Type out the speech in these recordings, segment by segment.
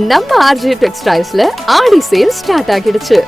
நம்ம ஆர்ஜே டெக்ஸ்டைல்ஸ்ல ஆடி sale start ஆகிடுச்சு.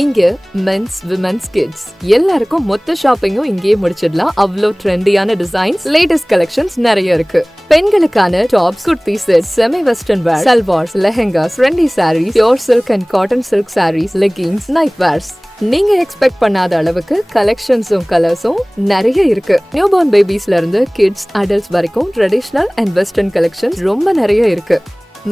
இங்க மென்ஸ், விமென்ஸ், கிட்ஸ் எல்லாருக்கும் மொத்த ஷாப்பிங்கும் இங்கேயே முடிச்சிடலாம். அவ்வளோ ட்ரெண்டியான டிசைன்ஸ், லேட்டஸ்ட் கலெக்ஷன்ஸ் நிறைய இருக்கு. பெண்களுக்கான tops, kurti set, semi western wear, salwars, lehengas, trendy saris, pure silk and cotton silk saris, leggings, night wears, நீங்க எக்ஸ்பெக்ட் பண்ணாத அளவுக்கு கலெக்ஷன்ஸும் கலர்ஸும் நிறைய இருக்கு. நியூ பார்ன் பேபிஸ்ல இருந்து கிட்ஸ், அடல்ட்ஸ் வரைக்கும் ட்ரெடிஷனல் அண்ட் வெஸ்டர்ன் கலெக்ஷன்ஸ் ரொம்ப நிறைய இருக்கு.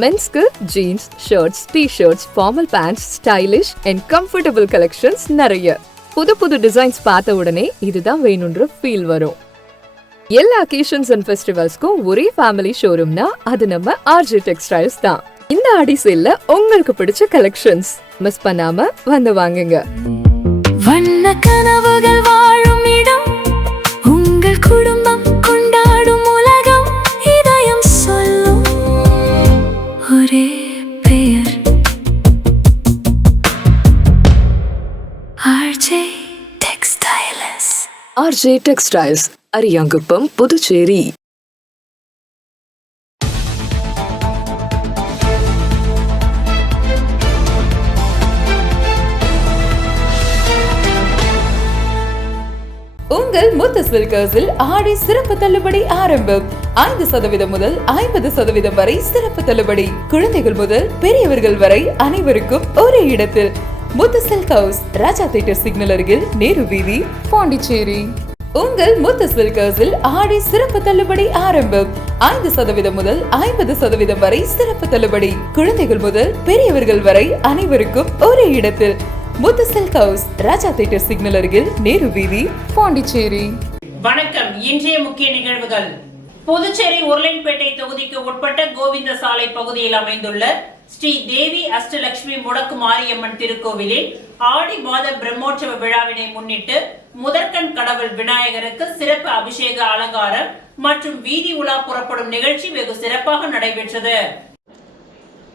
மென்ஸ்க்கு jeans, shirts, T-shirts, formal pants, stylish and comfortable collections நிறைய. புது புது டிசைன்ஸ் பார்த்த உடனே இதுதான் வேணும்ன்ற ஃபீல் வரும். எல்லா அக்கேஷன்ஸ் அண்ட் ஃபெஸ்டிவல்ஸ்க்கும் ஒரே ஃபேமிலி ஷோரூம்னா அது நம்ம ஆர்ஜே டெக்ஸ்டைல்ஸ் தான். இந்த ஆடி சேல்ல உங்களுக்கு பிடிச்ச கலெக்ஷன்ஸ் மிஸ் பண்ணாம வந்து வாங்குங்க. வண்ண கனவுகள் வாழும் இடம், உங்கள் குடும்பம் கொண்டாடும் உலகம், இதயம் சொல்லும் ஒரே பெயர், RJ textiles. RJ textiles, Ariyankuppam, Puducherry. உங்கள் முத்து சில்கர்ஸில் ஆடி சிறப்பு தள்ளுபடி ஆரம்பம். 5% முதல் 50% வரை சிறப்பு தள்ளுபடி. குழந்தைகள் முதல் பெரியவர்கள் வரை அனைவருக்கும் ஒரே இடத்தில். முத்து சில்க் ஹவுஸ், ராஜா தியேட்டர் சிக்னல் அருகில், நேரு வீதி, பாண்டிச்சேரி. உங்கள் முத்து சில்கர்ஸில் ஆடி சிறப்பு தள்ளுபடி ஆரம்பம். 5% முதல் 50% வரை சிறப்பு தள்ளுபடி. குழந்தைகள் முதல் பெரியவர்கள் வரை அனைவருக்கும் ஒரே இடத்தில். முத்து சில்க் ஹவுஸ், ராஜா தியேட்டர் சிக்னல் அருகில், நேரு வீதி, பாண்டிச்சேரி. வணக்கம். இன்றைய முக்கிய நிகழ்வுகள். புதுச்சேரி உருளைன்பேட்டை தொகுதிக்கு உட்பட்ட கோவிந்த சாலை பகுதியில் அமைந்துள்ள ஸ்ரீ தேவி அஷ்டலட்சுமி முடக்கு மாரியம்மன் திருக்கோவிலில் ஆடி மாத பிரம்மோற்சவ விழாவினை முன்னிட்டு முதற்கண் கடவுள் விநாயகருக்கு சிறப்பு அபிஷேக அலங்காரம் மற்றும் வீதி உலா புறப்படும் நிகழ்ச்சி வெகு சிறப்பாக நடைபெற்றது.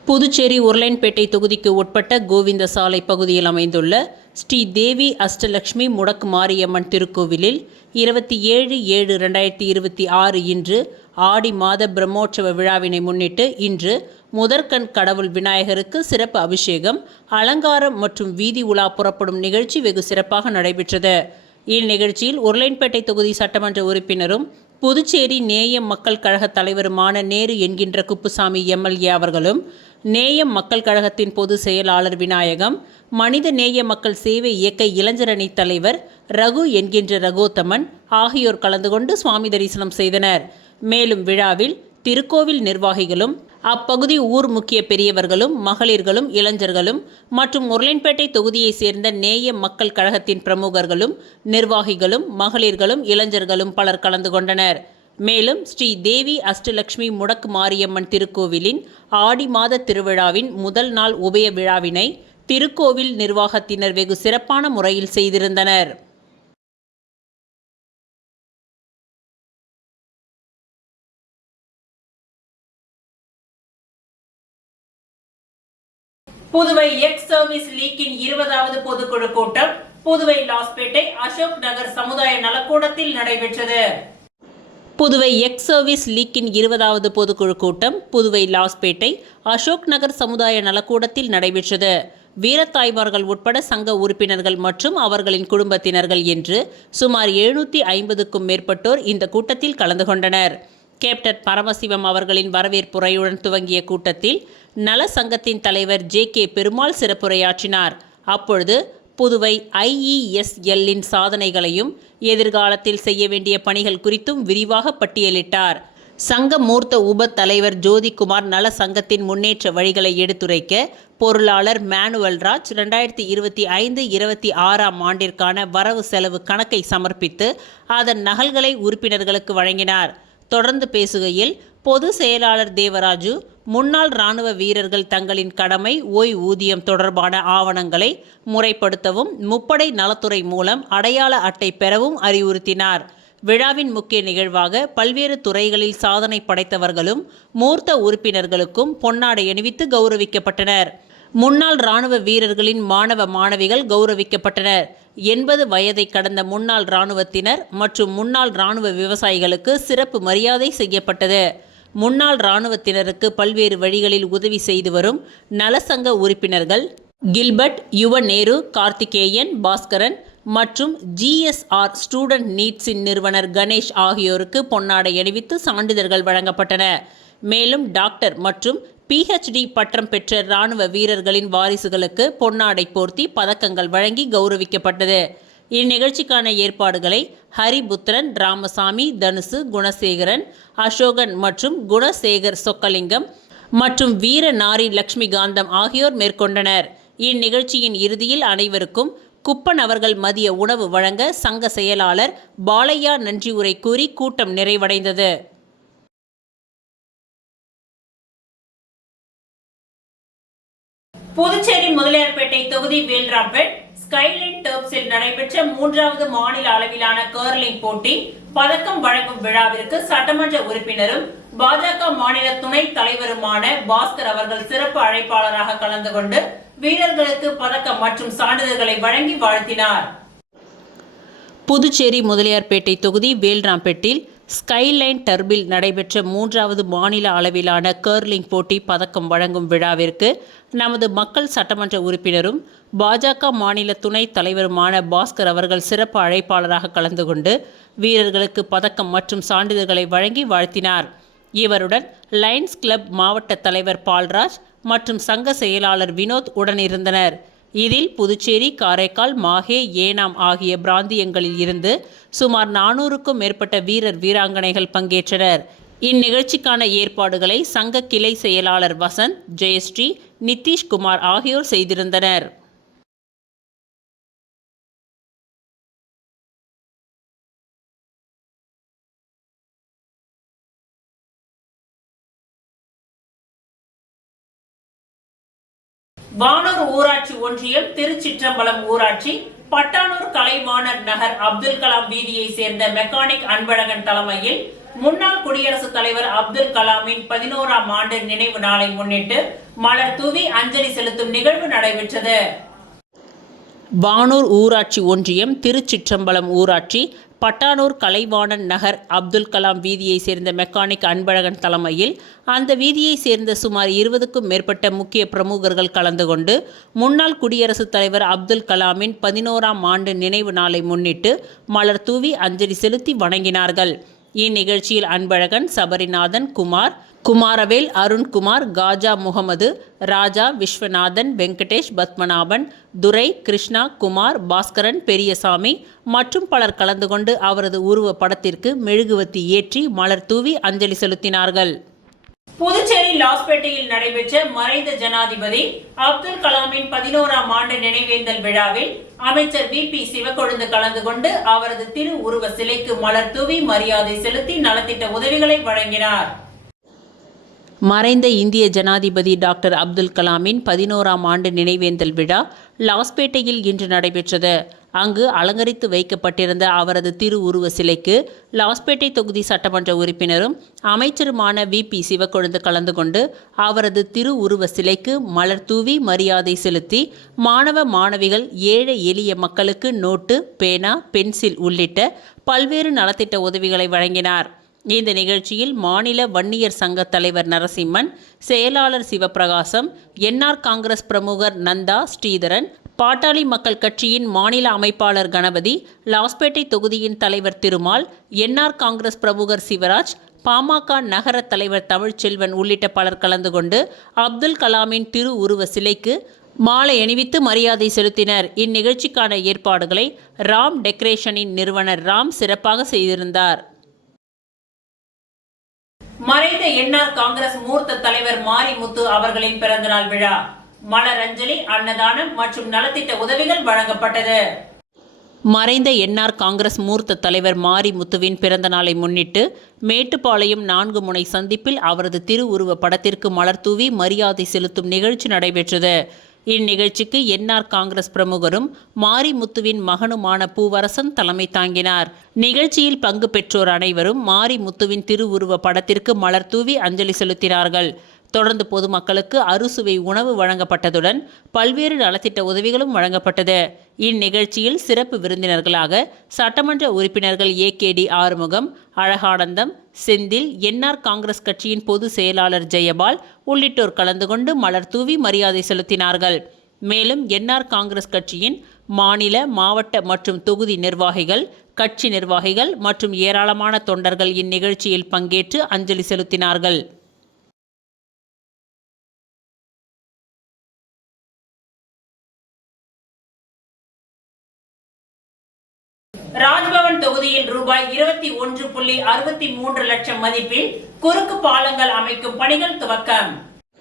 புதுச்சேரி உருளைன்பேட்டை தொகுதிக்கு உட்பட்ட கோவிந்த சாலை பகுதியில் அமைந்துள்ள ஸ்ரீ தேவி அஷ்டலட்சுமி முடக்கு மாரியம்மன் திருக்கோவிலில் 27/7/2026 இன்று ஆடி மாத பிரம்மோற்சவ விழாவினை முன்னிட்டு இன்று முதற்கண் கடவுள் விநாயகருக்கு சிறப்பு அபிஷேகம், அலங்காரம் மற்றும் வீதி உலா புறப்படும் நிகழ்ச்சி வெகு சிறப்பாக நடைபெற்றது. இந்நிகழ்ச்சியில் உருளைன்பேட்டை தொகுதி சட்டமன்ற உறுப்பினரும் புதுச்சேரி நேயம் மக்கள் கழக தலைவருமான நேரு என்கின்ற குப்புசாமி எம்எல்ஏ அவர்களும், நேயம் மக்கள் கழகத்தின் பொதுச் செயலாளர் விநாயகம், மனித நேய மக்கள் சேவை இயக்க இளைஞரணி தலைவர் ரகு என்கின்ற ரகோத்தமன் ஆகியோர் கலந்து கொண்டு சுவாமி தரிசனம் செய்தனர். மேலும் விழாவில் திருக்கோவில் நிர்வாகிகளும், அப்பகுதி ஊர் முக்கிய பெரியவர்களும், மகளிர்களும், இளைஞர்களும் மற்றும் உருளைன்பேட்டை தொகுதியை சேர்ந்த நேய மக்கள் கழகத்தின் பிரமுகர்களும், நிர்வாகிகளும், மகளிர்களும், இளைஞர்களும் பலர் கலந்து கொண்டனர். மேலும் ஸ்ரீ தேவி அஷ்டலட்சுமி முடக்கு மாரியம்மன் திருக்கோவிலின் ஆடி மாத திருவிழாவின் முதல் நாள் உபய விழாவினை திருக்கோவில் நிர்வாகத்தினர் வெகு சிறப்பான முறையில் செய்திருந்தனர். புதுவை எக்ஸ் சர்வீஸ் லீக்கின் 20வது பொதுக்குழு கூட்டம் புதுவை லாஸ்பேட்டை அசோக் நகர் சமுதாய நலக்கூடத்தில் நடைபெற்றது. புதுவை எக்ஸ் சர்வீஸ் லீக்கின் 20வது பொதுக்குழு கூட்டம் புதுவை லாஸ்பேட்டை அசோக் நகர் சமுதாய நலக்கூடத்தில் நடைபெற்றது. வீரத்தாய்மார்கள் உட்பட சங்க உறுப்பினர்கள் மற்றும் அவர்களின் குடும்பத்தினர்கள் என்று சுமார் 750க்கும் மேற்பட்டோர் இந்த கூட்டத்தில் கலந்து கொண்டனர். கேப்டன் பரமசிவம் அவர்களின் வரவேற்புரையுடன் துவங்கிய கூட்டத்தில் நல சங்கத்தின் தலைவர் ஜே.கே. பெருமாள் சிறப்புரையாற்றினார். அப்பொழுது புதுவை IESLின் சாதனைகளையும் எதிர்காலத்தில் செய்ய வேண்டிய பணிகள் குறித்தும் விரிவாக பட்டியலிட்டார். சங்க மூர்த்த உப தலைவர் ஜோதிகுமார் நல சங்கத்தின் முன்னேற்ற வழிகளை எடுத்துரைக்க பொருளாளர் மேனுவல் ராஜ் 2025-26 ஆண்டிற்கான வரவு செலவு கணக்கை சமர்ப்பித்து அதன் நகல்களை உறுப்பினர்களுக்கு வழங்கினார். தொடர்ந்து பேசுகையில் பொது செயலாளர் தேவராஜு முன்னாள் இராணுவ வீரர்கள் தங்களின் கடமை ஓய்வூதியம் தொடர்பான ஆவணங்களை முறைப்படுத்தவும் முப்படை நலத்துறை மூலம் அடையாள அட்டை பெறவும் அறிவுறுத்தினார். விழாவின் முக்கிய நிகழ்வாக பல்வேறு துறைகளில் சாதனை படைத்தவர்களும் மூர்த்த உறுப்பினர்களுக்கும் பொன்னாடை அணிவித்து கௌரவிக்கப்பட்டனர். முன்னாள் இராணுவ வீரர்களின் மாணவ மாணவிகள் கௌரவிக்கப்பட்டனர். 80 வயதை கடந்த முன்னாள் இராணுவத்தினர் மற்றும் முன்னாள் இராணுவ விவசாயிகளுக்கு சிறப்பு மரியாதை செய்யப்பட்டது. முன்னாள் இராணுவத்தினருக்கு பல்வேறு வழிகளில் உதவி செய்து வரும் நலசங்க உறுப்பினர்கள் கில்பர்ட், யுவ நேரு, கார்த்திகேயன், பாஸ்கரன் மற்றும் GSR ஸ்டூடெண்ட் நீட்ஸின் நிறுவனர் கணேஷ் ஆகியோருக்கு பொன்னாடை அணிவித்து சான்றிதழ்கள் வழங்கப்பட்டன. மேலும் டாக்டர் மற்றும் PhD பட்டம் பெற்ற இராணுவ வீரர்களின் வாரிசுகளுக்கு பொன்னாடை போர்த்தி பதக்கங்கள் வழங்கி கௌரவிக்கப்பட்டது. இந்நிகழ்ச்சிக்கான ஏற்பாடுகளை ஹரிபுத்திரன், ராமசாமி, தனுசு, குணசேகரன், அசோகன் மற்றும் குணசேகர் சொக்கலிங்கம் மற்றும் வீரநாரி லட்சுமிகாந்தம் ஆகியோர் மேற்கொண்டனர். இந்நிகழ்ச்சியின் இறுதியில் அனைவருக்கும் குப்பன் அவர்கள் மதிய உணவு வழங்க சங்க செயலாளர் பாலையா நன்றி உரை கூறி கூட்டம் நிறைவடைந்தது. புதுச்சேரி முதலியார்பேட்டை தொகுதி வேல்ராம்பேட் ஸ்கைலைன் டர்ப்ஸில் நடைபெற்ற 3வது மாநில அளவிலான கர்லிங் போட்டி பதக்கம் வழங்கும் விழாவிற்கு சட்டமன்ற உறுப்பினரும் பாஜக மாநில துணைத் தலைவருமான பாஸ்கர் அவர்கள் சிறப்பு அழைப்பாளராக கலந்து கொண்டு வீரர்களுக்கு பதக்கம் மற்றும் சான்றிதழ்களை வழங்கி வாழ்த்தினார். புதுச்சேரி முதலியார்பேட்டை தொகுதி வேல்ராம்பேட்டில் ஸ்கைலைன் டர்பில் நடைபெற்ற 3வது மாநில அளவிலான கர்லிங் போட்டி பதக்கம் வழங்கும் விழாவிற்கு நமது மக்கள் சட்டமன்ற உறுப்பினரும் பாஜக மாநில துணைத் தலைவருமான பாஸ்கர் அவர்கள் சிறப்பு அழைப்பாளராக கலந்து கொண்டு வீரர்களுக்கு பதக்கம் மற்றும் சான்றிதழ்களை வழங்கி வாழ்த்தினார். இவருடன் லயன்ஸ் கிளப் மாவட்ட தலைவர் பால்ராஜ் மற்றும் சங்க செயலாளர் வினோத் உடனிருந்தனர். இதில் புதுச்சேரி, காரைக்கால், மாஹே, ஏனாம் ஆகிய பிராந்தியங்களில் இருந்து சுமார் 400க்கும் மேற்பட்ட வீரர் வீராங்கனைகள் பங்கேற்றனர். இந்நிகழ்ச்சிக்கான ஏற்பாடுகளை சங்க கிளை செயலாளர் வசந்த், ஜெயஸ்ரீ, நிதிஷ்குமார் ஆகியோர் செய்திருந்தனர். வானூர் ஊராட்சி ஒன்றியம், திருச்சிற்றம்பலம் ஊராட்சி, பட்டானூர் கலைவாணர் நகர் அப்துல் கலாம் வீதியை சேர்ந்த மெக்கானிக் அன்பழகன் தலைமையில் முன்னாள் குடியரசுத் தலைவர் அப்துல் கலாமின் 11ஆம் ஆண்டு நினைவு நாளை முன்னிட்டு மலர் தூவி அஞ்சலி செலுத்தும் நிகழ்வு நடைபெற்றது. வானூர் ஊராட்சி ஒன்றியம், திருச்சிற்றம்பலம் ஊராட்சி, பட்டானூர் கலைவாணன் நகர் அப்துல் கலாம் வீதியை சேர்ந்த மெக்கானிக் அன்பழகன் தலைமையில் அந்த வீதியை சேர்ந்த சுமார் 20க்கும் மேற்பட்ட முக்கிய பிரமுகர்கள் கலந்து கொண்டு முன்னாள் குடியரசுத் தலைவர் அப்துல் கலாமின் 11ஆம் ஆண்டு நினைவு நாளை முன்னிட்டு மலர் தூவி அஞ்சலி செலுத்தி வணங்கினார்கள். இந்நிகழ்ச்சியில் அன்பழகன், சபரிநாதன், குமாரவேல், அருண்குமார், காஜா முகமது, ராஜா, விஸ்வநாதன், வெங்கடேஷ், பத்மநாபன், துரை, கிருஷ்ணா, குமார், பாஸ்கரன், பெரியசாமி மற்றும் பலர் கலந்து கொண்டு அவரது உருவ படத்திற்கு மெழுகுவத்தி ஏற்றி மலர் தூவி அஞ்சலி செலுத்தினார்கள். புதுச்சேரி லாஸ்பேட்டையில் நடைபெற்ற மறைந்த ஜனாதிபதி அப்துல் கலாமின் 11ஆம் ஆண்டு நினைவேந்தல் விழாவில் அமைச்சர் VP சிவக்கொழுந்து கலந்து கொண்டு அவரது திரு உருவ சிலைக்கு மலர் தூவி மரியாதை செலுத்தி நலத்திட்ட உதவிகளை வழங்கினார். மறைந்த இந்திய ஜனாதிபதி டாக்டர் அப்துல் கலாமின் 11ஆம் ஆண்டு நினைவேந்தல் விழா லாஸ்பேட்டையில் இன்று நடைபெற்றது. அங்கு அலங்கரித்து வைக்கப்பட்டிருந்த அவரது திரு உருவ சிலைக்கு லாஸ்பேட்டை தொகுதி சட்டமன்ற உறுப்பினரும் அமைச்சருமான VP சிவக்கொழுந்து கலந்து கொண்டு அவரது திரு உருவ சிலைக்கு மலர் தூவி மரியாதை செலுத்தி மாணவ மாணவிகள், ஏழை எளிய மக்களுக்கு நோட்டு, பேனா, பென்சில் உள்ளிட்ட பல்வேறு நலத்திட்ட உதவிகளை வழங்கினார். இந்த நிகழ்ச்சியில் மாநில வன்னியர் சங்க தலைவர் நரசிம்மன், செயலாளர் சிவபிரகாசம், NR காங்கிரஸ் பிரமுகர் நந்தா, ஸ்ரீதரன், பாட்டாளி மக்கள் கட்சியின் மாநில அமைப்பாளர் கணபதி, லாஸ்பேட்டை தொகுதியின் தலைவர் திருமால், NR காங்கிரஸ் பிரமுகர் சிவராஜ், பாமக நகர தலைவர் தமிழ்ச்செல்வன் உள்ளிட்ட பலர் கலந்து கொண்டு அப்துல் கலாமின் திரு உருவ சிலைக்கு மாலை அணிவித்து மரியாதை செலுத்தினர். இந்நிகழ்ச்சிக்கான ஏற்பாடுகளை ராம் டெக்கரேஷனின் நிறுவனர் ராம் சிறப்பாக செய்திருந்தார். மறைந்த NR காங்கிரஸ் மூர்த்த தலைவர் மாரிமுத்து அவர்களின் பிறந்தநாள் விழா, மலர் அஞ்சலி, அன்னதானம் மற்றும் நலத்திட்ட உதவிகள் வழங்கப்பட்டது. மறைந்த NR காங்கிரஸ் மூர்த்த தலைவர் மாரிமுத்துவின் பிறந்த நாளை முன்னிட்டு மேட்டுப்பாளையம் 4 முனை சந்திப்பில் அவரது திரு உருவ படத்திற்கு மலர் தூவி மரியாதை செலுத்தும் நிகழ்ச்சி நடைபெற்றது. இந்நிகழ்ச்சிக்கு NR காங்கிரஸ் பிரமுகரும் மாரிமுத்துவின் மகனுமான பூவரசன் தலைமை தாங்கினார். நிகழ்ச்சியில் பங்கு பெற்றோர் அனைவரும் மாரிமுத்துவின் திருவுருவ படத்திற்கு மலர் தூவி அஞ்சலி செலுத்தினார்கள். தொடர்ந்து பொதுமக்களுக்கு அறுசுவை உணவு வழங்கப்பட்டதுடன் பல்வேறு நலத்திட்ட உதவிகளும் வழங்கப்பட்டது. இந்நிகழ்ச்சியில் சிறப்பு விருந்தினர்களாக சட்டமன்ற உறுப்பினர்கள் AKD ஆறுமுகம், அழகானந்தம், செந்தில், NR காங்கிரஸ் கட்சியின் பொதுச் செயலாளர் ஜெயபால் உள்ளிட்டோர் கலந்து கொண்டு மலர் தூவி மரியாதை செலுத்தினார்கள். மேலும் NR காங்கிரஸ் கட்சியின் மாநில, மாவட்ட மற்றும் தொகுதி நிர்வாகிகள், கட்சி நிர்வாகிகள் மற்றும் ஏராளமான தொண்டர்கள் இந்நிகழ்ச்சியில் பங்கேற்று அஞ்சலி செலுத்தினார்கள். ராஜ்பவன் தொகுதியில் ரூபாய் 21.63 லட்சம் மதிப்பில் குறுக்கு பாலங்கள் அமைக்கும் பணிகள் துவக்கம்.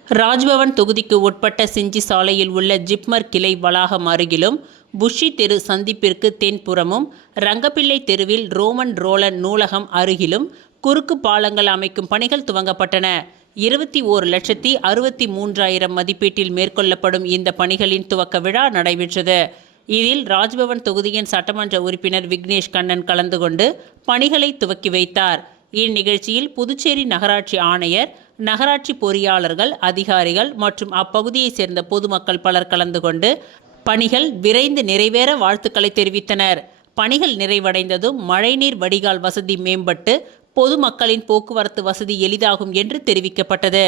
ராஜ்பவன் தொகுதிக்கு உட்பட்ட செஞ்சி சாலையில் உள்ள ஜிப்மர் கிளை வளாகம் அருகிலும், புஷி தெரு சந்திப்பிற்கு தென்புறமும், ரங்கப்பிள்ளை தெருவில் ரோமன் ரோலன் நூலகம் அருகிலும் குறுக்கு பாலங்கள் அமைக்கும் பணிகள் துவங்கப்பட்டன. 21,63,000 மதிப்பீட்டில் மேற்கொள்ளப்படும் இந்த பணிகளின் துவக்க விழா நடைபெற்றது. இதில் ராஜ்பவன் தொகுதியின் சட்டமன்ற உறுப்பினர் விக்னேஷ் கண்ணன் கலந்து கொண்டு பணிகளை துவக்கி வைத்தார். இந்நிகழ்ச்சியில் புதுச்சேரி நகராட்சி ஆணையர், நகராட்சி பொறியாளர்கள், அதிகாரிகள் மற்றும் அப்பகுதியைச் சேர்ந்த பொதுமக்கள் பலர் கலந்து கொண்டு பணிகள் விரைந்து நிறைவேற வாழ்த்துக்களை தெரிவித்தனர். பணிகள் நிறைவடைந்ததும் மழைநீர் வடிகால் வசதி மேம்பட்டு பொதுமக்களின் போக்குவரத்து வசதி எளிதாகும் என்று தெரிவிக்கப்பட்டது.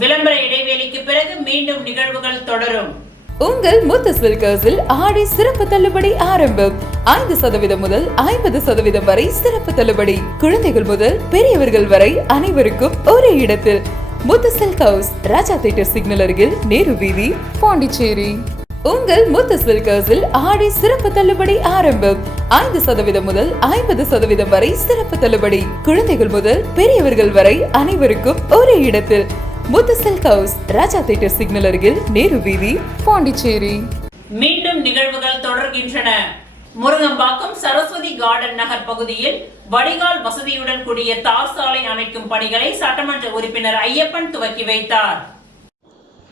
விளம்பர இடைவேளைக்கு பிறகு மீண்டும் நிகழ்வுகள் தொடரும். உங்கள் முத்து சில்க்ஸில் ஆடி சிறப்பு தள்ளுபடி ஆரம்பம். 5% முதல் 50% வரை சிறப்பு தள்ளுபடி. குழந்தைகள் முதல் பெரியவர்கள் வரை அனைவருக்கும் ஒரே இடத்தில். முத்து சில்க் ஹவுஸ், ராஜா தியேட்டர் சிக்னல் அருகில், நேரு வீதி, பாண்டிச்சேரி. உங்கள் முத்து சில்க்ஸில் ஆடி சிறப்பு தள்ளுபடி ஆரம்பம். 5% முதல் 50% வரை சிறப்பு தள்ளுபடி. குழந்தைகள் முதல் பெரியவர்கள் வரை அனைவருக்கும் ஒரே இடத்தில். முத்து சில்க் ஹவுஸ், ராஜா தியேட்டர் சிக்னல் அருகில், நேரு வீதி, பாண்டிச்சேரி. மீண்டும் நிகழ்வுகள் தொடர்கின்றன. முருங்கம்பாக்கம் சரஸ்வதி கார்டன் நகர் பகுதியில் வடிகால் வசதியுடன் கூடிய தார் சாலை அமைக்கும் பணிகளை சட்டமன்ற உறுப்பினர் ஐயப்பன் துவக்கி வைத்தார்.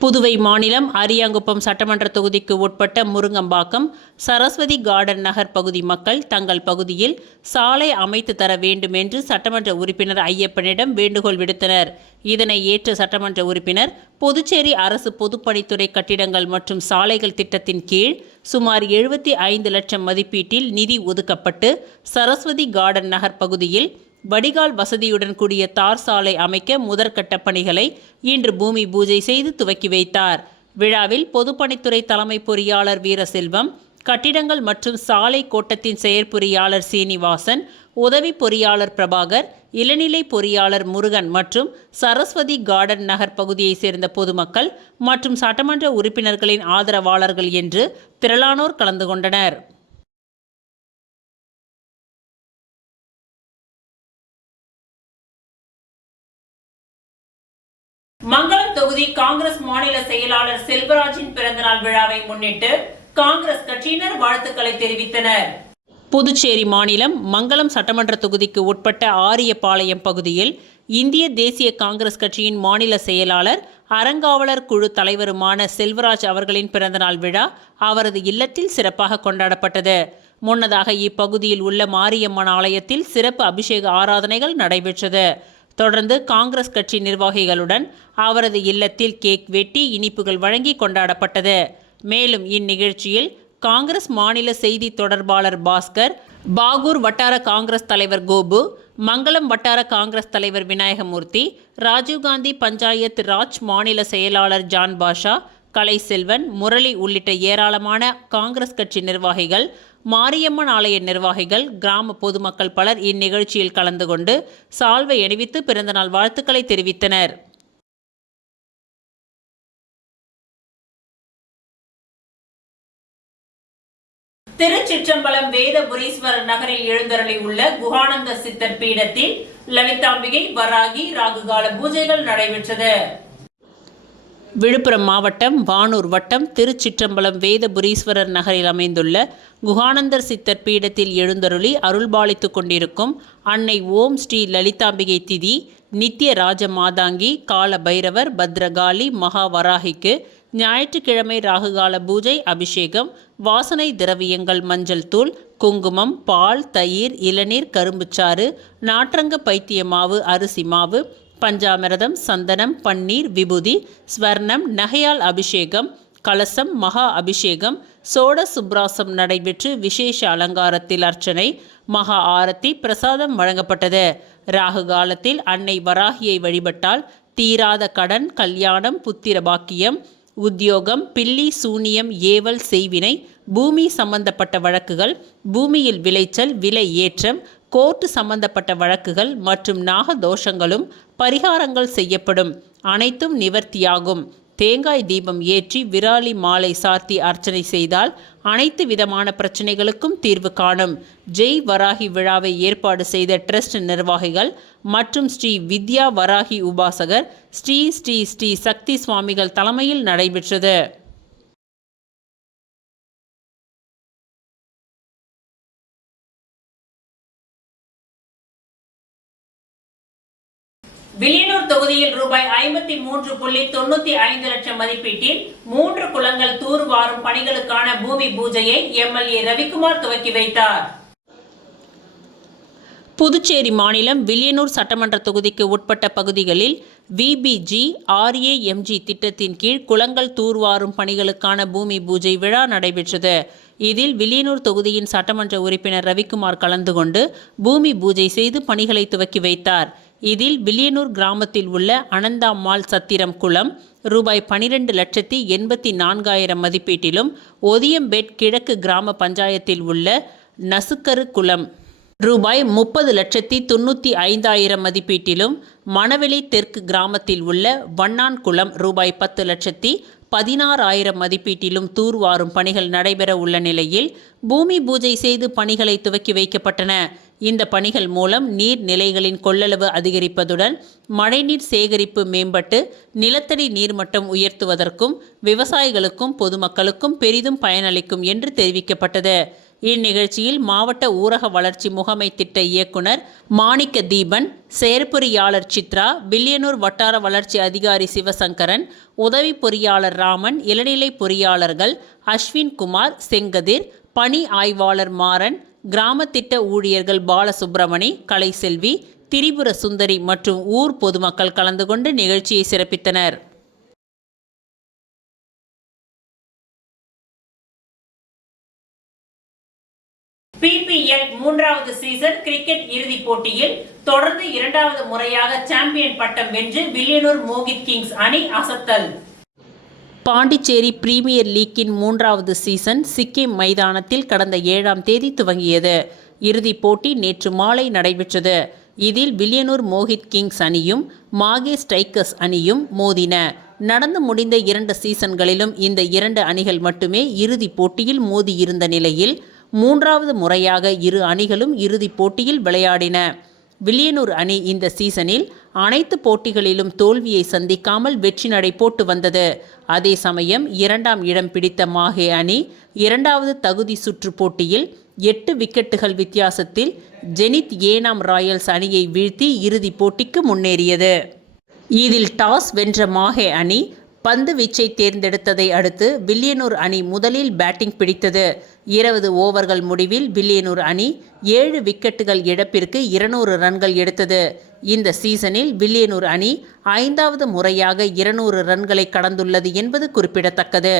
புதுவை மாநிலம் அரியாங்குப்பம் சட்டமன்ற தொகுதிக்கு உட்பட்ட முருங்கம்பாக்கம் சரஸ்வதி கார்டன் நகர் பகுதி மக்கள் தங்கள் பகுதியில் சாலை அமைத்து தர வேண்டும் என்று சட்டமன்ற உறுப்பினர் ஐயப்பனிடம் வேண்டுகோள் விடுத்தனர். இதனை ஏற்ற சட்டமன்ற உறுப்பினர் புதுச்சேரி அரசு பொதுப்பணித்துறை கட்டிடங்கள் மற்றும் சாலைகள் திட்டத்தின் கீழ் சுமார் 75 லட்சம் மதிப்பீட்டில் நிதி ஒதுக்கப்பட்டு சரஸ்வதி கார்டன் நகர் பகுதியில் வடிகால் வசதியுடன் கூடிய தார் சாலை அமைக்க முதற்கட்ட பணிகளை இன்று பூமி பூஜை செய்து துவக்கி வைத்தார். விழாவில் பொதுப்பணித்துறை தலைமை பொறியாளர் வீரசெல்வம், கட்டிடங்கள் மற்றும் சாலை கோட்டத்தின் செயற்பொறியாளர் சீனிவாசன், உதவி பொறியாளர் பிரபாகர், இளநிலை பொறியாளர் முருகன் மற்றும் சரஸ்வதி கார்டன் நகர் பகுதியைச் சேர்ந்த பொதுமக்கள் மற்றும் சட்டமன்ற உறுப்பினர்களின் ஆதரவாளர்கள் என்று திரளானோர் கலந்து கொண்டனர். மங்களம் தொகுதி காங்கிரஸ் மாநில செயலாளர் செல்வராஜின் பிறந்தநாள் விழாவை முன்னிட்டு காங்கிரஸ் கட்சியினர் வாழ்த்துக்களை தெரிவித்தனர். புதுச்சேரி மாநிலம் மங்களம் சட்டமன்ற தொகுதிக்கு உட்பட்ட ஆரியபாளையம் பகுதியில் இந்திய தேசிய காங்கிரஸ் கட்சியின் மாநில செயலாளர், அறங்காவலர் குழு தலைவருமான செல்வராஜ் அவர்களின் பிறந்தநாள் விழா அவரது இல்லத்தில் சிறப்பாக கொண்டாடப்பட்டது. முன்னதாக இப்பகுதியில் உள்ள மாரியம்மன் ஆலயத்தில் சிறப்பு அபிஷேக ஆராதனைகள் நடைபெற்றது. தொடர்ந்து காங்கிரஸ் கட்சி நிர்வாகிகளுடன் அவரது இல்லத்தில் கேக் வெட்டி இனிப்புகள் வழங்கி கொண்டாடப்பட்டது. மேலும் இந்நிகழ்ச்சியில் காங்கிரஸ் மாநில செய்தி தொடர்பாளர் பாஸ்கர், பாகூர் வட்டார காங்கிரஸ் தலைவர் கோபு, மங்களம் வட்டார காங்கிரஸ் தலைவர் விநாயகமூர்த்தி, ராஜீவ்காந்தி பஞ்சாயத்து ராஜ் மாநில செயலாளர் ஜான் பாஷா, கலைசெல்வன், முரளி உள்ளிட்ட ஏராளமான காங்கிரஸ் கட்சி நிர்வாகிகள், மாரியம்மன் ஆலய நிர்வாகிகள், கிராம பொதுமக்கள் பலர் இந்நிகழ்ச்சியில் கலந்து கொண்டு சால்வை அணிவித்து பிறந்தநாள் வாழ்த்துக்களை தெரிவித்தனர். திருச்சிற்றம்பலம் வேதபுரீஸ்வரர் நகரில் எழுந்தருளி உள்ள குஹானந்த சித்தர் பீடத்தில் லலிதாம்பிகை, வராகி, ராகுகால பூஜைகள் நடைபெற்றது. விழுப்புரம் மாவட்டம் வானூர் வட்டம் திருச்சிற்றம்பலம் வேதபுரீஸ்வரர் நகரில் அமைந்துள்ள குஹானந்தர் சித்தர் பீடத்தில் எழுந்தருளி அருள்பாலித்து கொண்டிருக்கும் அன்னை ஓம் ஸ்ரீ லலிதாம்பிகை திதி, நித்திய ராஜ மாதாங்கி, கால பைரவர், பத்ரகாளி, மகாவராகிக்கு ஞாயிற்றுக்கிழமை ராகுகால பூஜை அபிஷேகம், வாசனை திரவியங்கள் மஞ்சள் தூள், குங்குமம், பால், தயிர், இளநீர், கரும்புச்சாறு, நாற்றங்க பைத்திய மாவு, அரிசி மாவு, பஞ்சாமிரதம், சந்தனம், பன்னீர், விபூதி, ஸ்வர்ணம், நகையால் அபிஷேகம், கலசம், மகா அபிஷேகம், சோட சுப்ராசம் நடைபெற்று விசேஷ அலங்காரத்தில் அர்ச்சனை, மகா ஆரத்தி, பிரசாதம் வழங்கப்பட்டது. ராகு காலத்தில் அன்னை வராகியை வழிபட்டால் தீராத கடன், கல்யாணம், புத்திர பாக்கியம், உத்தியோகம், பில்லி சூனியம், ஏவல், செய்வினை, பூமி சம்பந்தப்பட்ட வழக்குகள், பூமியில் விளைச்சல், விலை ஏற்றம், கோர்ட்டு சம்பந்தப்பட்ட வழக்குகள் மற்றும் நாக தோஷங்களும் பரிகாரங்கள் செய்யப்படும். அனைத்தும் நிவர்த்தியாகும். தேங்காய் தீபம் ஏற்றி விராலி மாலை சார்த்தி அர்ச்சனை செய்தால் அனைத்து விதமான பிரச்சனைகளுக்கும் தீர்வு காணும். ஜெய் வராகி விழாவை ஏற்பாடு செய்த ட்ரஸ்ட் நிர்வாகிகள் மற்றும் ஸ்ரீ வித்யா வராகி உபாசகர் ஸ்ரீ ஸ்ரீ ஸ்ரீ சக்தி சுவாமிகள் தலைமையில் நடைபெற்றது. வில்லியனூர் தொகுதியில் ரூபாய் 53.95 லட்சம் மதிப்பீட்டில் 3 குளங்கள் தூர்வாரும் பணிகளுக்கான பூமி பூஜையை எம்எல்ஏ ரவிக்குமார் துவக்கி வைத்தார். புதுச்சேரி மாநிலம் வில்லியனூர் சட்டமன்ற தொகுதிக்கு உட்பட்ட பகுதிகளில் விபிஜி RAMG திட்டத்தின் கீழ் குளங்கள் தூர்வாரும் பணிகளுக்கான பூமி பூஜை விழா நடைபெற்றது. இதில் வில்லியனூர் தொகுதியின் சட்டமன்ற உறுப்பினர் ரவிக்குமார் கலந்து கொண்டு பூமி பூஜை செய்து பணிகளை துவக்கி வைத்தார். இதில் வில்லியனூர் கிராமத்தில் உள்ள அனந்தாம்மாள் சத்திரம் குளம் ரூபாய் 12,84,000 மதிப்பீட்டிலும், ஒதியம்பேட் கிழக்கு கிராம பஞ்சாயத்தில் உள்ள நசுக்கரு குளம் ரூபாய் 30,95,000 மதிப்பீட்டிலும், மணவெளி தெற்கு கிராமத்தில் உள்ள வண்ணான் குளம் ரூபாய் 10,16,000 மதிப்பீட்டிலும் தூர்வாரும் பணிகள் நடைபெற உள்ள நிலையில் பூமி பூஜை செய்து பணிகளை துவக்கி வைக்கப்பட்டன. இந்த பணிகள் மூலம் நீர் நிலைகளின் கொள்ளளவு அதிகரிப்பதுடன் மழைநீர் சேகரிப்பு மேம்பட்டு நிலத்தடி நீர்மட்டம் உயர்த்துவதற்கும் விவசாயிகளுக்கும் பொதுமக்களுக்கும் பெரிதும் பயனளிக்கும் என்று தெரிவிக்கப்பட்டது. இந்நிகழ்ச்சியில் மாவட்ட ஊரக வளர்ச்சி முகமை திட்ட இயக்குனர் மாணிக்க தீபன், செயற்பொறியாளர் சித்ரா, வில்லியனூர் வட்டார வளர்ச்சி அதிகாரி சிவசங்கரன், உதவி பொறியாளர் ராமன், இளநிலை பொறியாளர்கள் அஸ்வின் குமார், செங்கதிர், பணி ஆய்வாளர் மாறன், கிராம திட்ட ஊழியர்கள் பாலசுப்ரமணி, கலைசெல்வி, திரிபுர சுந்தரி மற்றும் ஊர் பொதுமக்கள் கலந்து கொண்டு நிகழ்ச்சியை சிறப்பித்தனர். PPL 3வது சீசன் கிரிக்கெட் இறுதிப் போட்டியில் தொடர்ந்து 2வது முறையாக சாம்பியன் பட்டம் வென்று வில்லியனூர் மோகித் கிங்ஸ் அணி அசத்தல். பாண்டிச்சேரி பிரீமியர் லீக்கின் 3வது சீசன் சிக்கிம் மைதானத்தில் கடந்த 7ஆம் தேதி துவங்கியது. இறுதிப் போட்டி நேற்று மாலை நடைபெற்றது. இதில் வில்லியனூர் மோகித் கிங்ஸ் அணியும் மாகே ஸ்ட்ரைக்கர்ஸ் அணியும் மோதின. நடந்து முடிந்த 2 சீசன்களிலும் இந்த 2 அணிகள் மட்டுமே இறுதிப் போட்டியில் மோதியிருந்த நிலையில் 3வது முறையாக இரு அணிகளும் இறுதிப் போட்டியில் விளையாடின. வில்லியனூர் அணி இந்த சீசனில் அனைத்து போட்டிகளிலும் தோல்வியை சந்திக்காமல் வெற்றி நடை போட்டு வந்தது. அதே சமயம் 2ஆம் இடம் பிடித்த மாஹே அணி 2வது தகுதி சுற்று போட்டியில் 8 விக்கெட்டுகள் வித்தியாசத்தில் ஜெனித் ஏனாம் ராயல்ஸ் அணியை வீழ்த்தி இறுதிப் போட்டிக்கு முன்னேறியது. இதில் டாஸ் வென்ற மாஹே அணி பந்து வீச்சை தேர்ந்தெடுத்ததை அடுத்து வில்லியனூர் அணி முதலில் பேட்டிங் பிடித்தது. 20 ஓவர்கள் முடிவில் வில்லியனூர் அணி 7 விக்கெட்டுகள் இழப்பிற்கு 200 ரன்கள் எடுத்தது. இந்த சீசனில் வில்லியனூர் அணி 5வது முறையாக 200 ரன்களை கடந்துள்ளது என்பது குறிப்பிடத்தக்கது.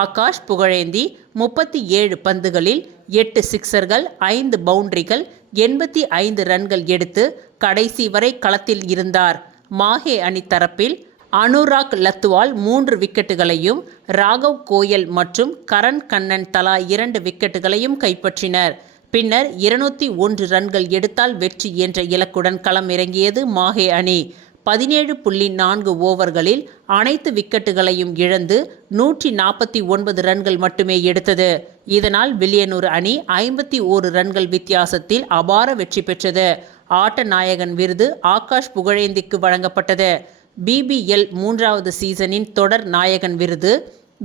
ஆகாஷ் புகழேந்தி 37 பந்துகளில் 8 சிக்சர்கள், 5 பவுண்டரிகள், 85 ரன்கள் எடுத்து கடைசி வரை களத்தில் இருந்தார். மாஹே அணி தரப்பில் அனுராக் லத்வால் 3 விக்கெட்டுகளையும், ராகவ் கோயல் மற்றும் கரண் கண்ணன் தலா 2 விக்கெட்டுகளையும் கைப்பற்றினர். பின்னர் 201 ரன்கள் எடுத்தால் வெற்றி என்ற இலக்குடன் களம் இறங்கியது மாஹே அணி. 17.4 ஓவர்களில் அனைத்து விக்கெட்டுகளையும் இழந்து 149 ரன்கள் மட்டுமே எடுத்தது. இதனால் வில்லியனூர் அணி 51 ரன்கள் வித்தியாசத்தில் அபார வெற்றி பெற்றது. ஆட்ட நாயகன் விருது ஆகாஷ் புகழேந்திக்கு வழங்கப்பட்டது. BBL 3வது சீசனின் தொடர் நாயகன் விருது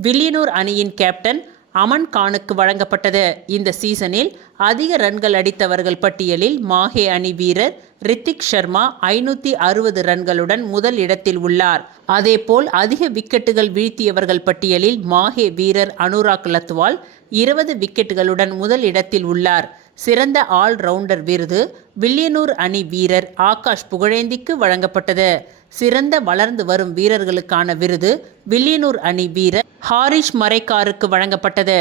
வில்லியனூர் அணியின் கேப்டன் அமன் கானுக்கு வழங்கப்பட்டது. இந்த சீசனில் அதிக ரன்கள் அடித்தவர்கள் பட்டியலில் மாஹே அணி வீரர் ரித்திக் சர்மா 560 ரன்களுடன் முதல் இடத்தில் உள்ளார். அதேபோல் அதிக விக்கெட்டுகள் வீழ்த்தியவர்கள் பட்டியலில் மாஹே வீரர் அனுராக் லத்வால் 20 விக்கெட்டுகளுடன் முதல் இடத்தில் உள்ளார். சிறந்த ஆல்ரவுண்டர் விருது வில்லியனூர் அணி வீரர் ஆகாஷ் புகழேந்திக்கு வழங்கப்பட்டது. சிறந்த வளர்ந்து வரும் வீரர்களுக்கான விருது வில்லியனூர் அணி வீரர் ஹாரிஷ் மரைக்காருக்கு வழங்கப்பட்டது.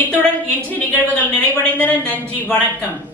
இத்துடன் இன்றைய நிகழ்வுகள் நிறைவடைந்தன. நன்றி, வணக்கம்.